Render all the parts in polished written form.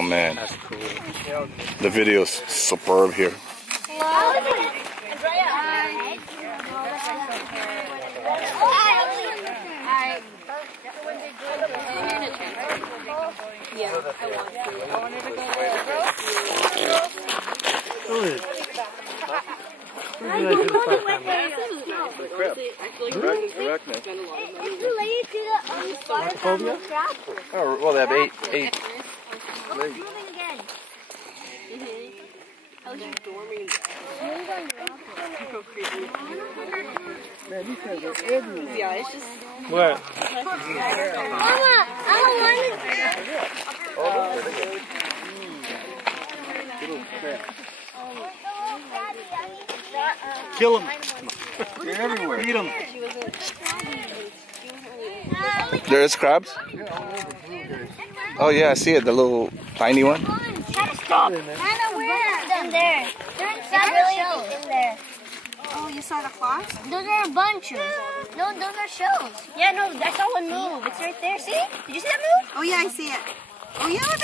Oh man, the video's superb here. Yeah, I want to. I wanted to go Oh, well, they have eight. Yeah, it's just. What? Mama, I don't want it. Kill them. They're everywhere. Eat them. There's crabs? Oh yeah, I see it, the little tiny one. Stop. Hannah, where? Them there. They're inside the shells. In there. Oh, you saw the claws? Those are a bunch. No, those are shells. Yeah, no, I saw one move. It's right there. See? Did you see that move? Oh, yeah, I see it. Oh, yeah,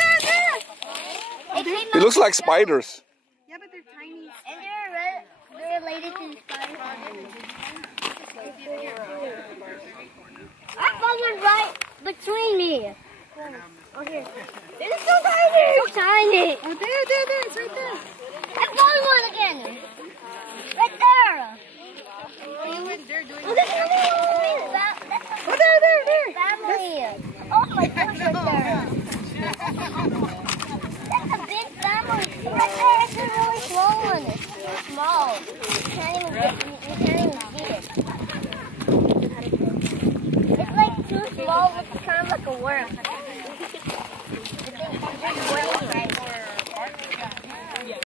there. It looks like spiders. Yeah, but they're tiny. And they're related to the spiders. I found one right between me. Oh, here. It's so tiny. So tiny. Oh, there. It's right there. I found one again. Right there. Oh, there. Family. Oh my gosh, right there.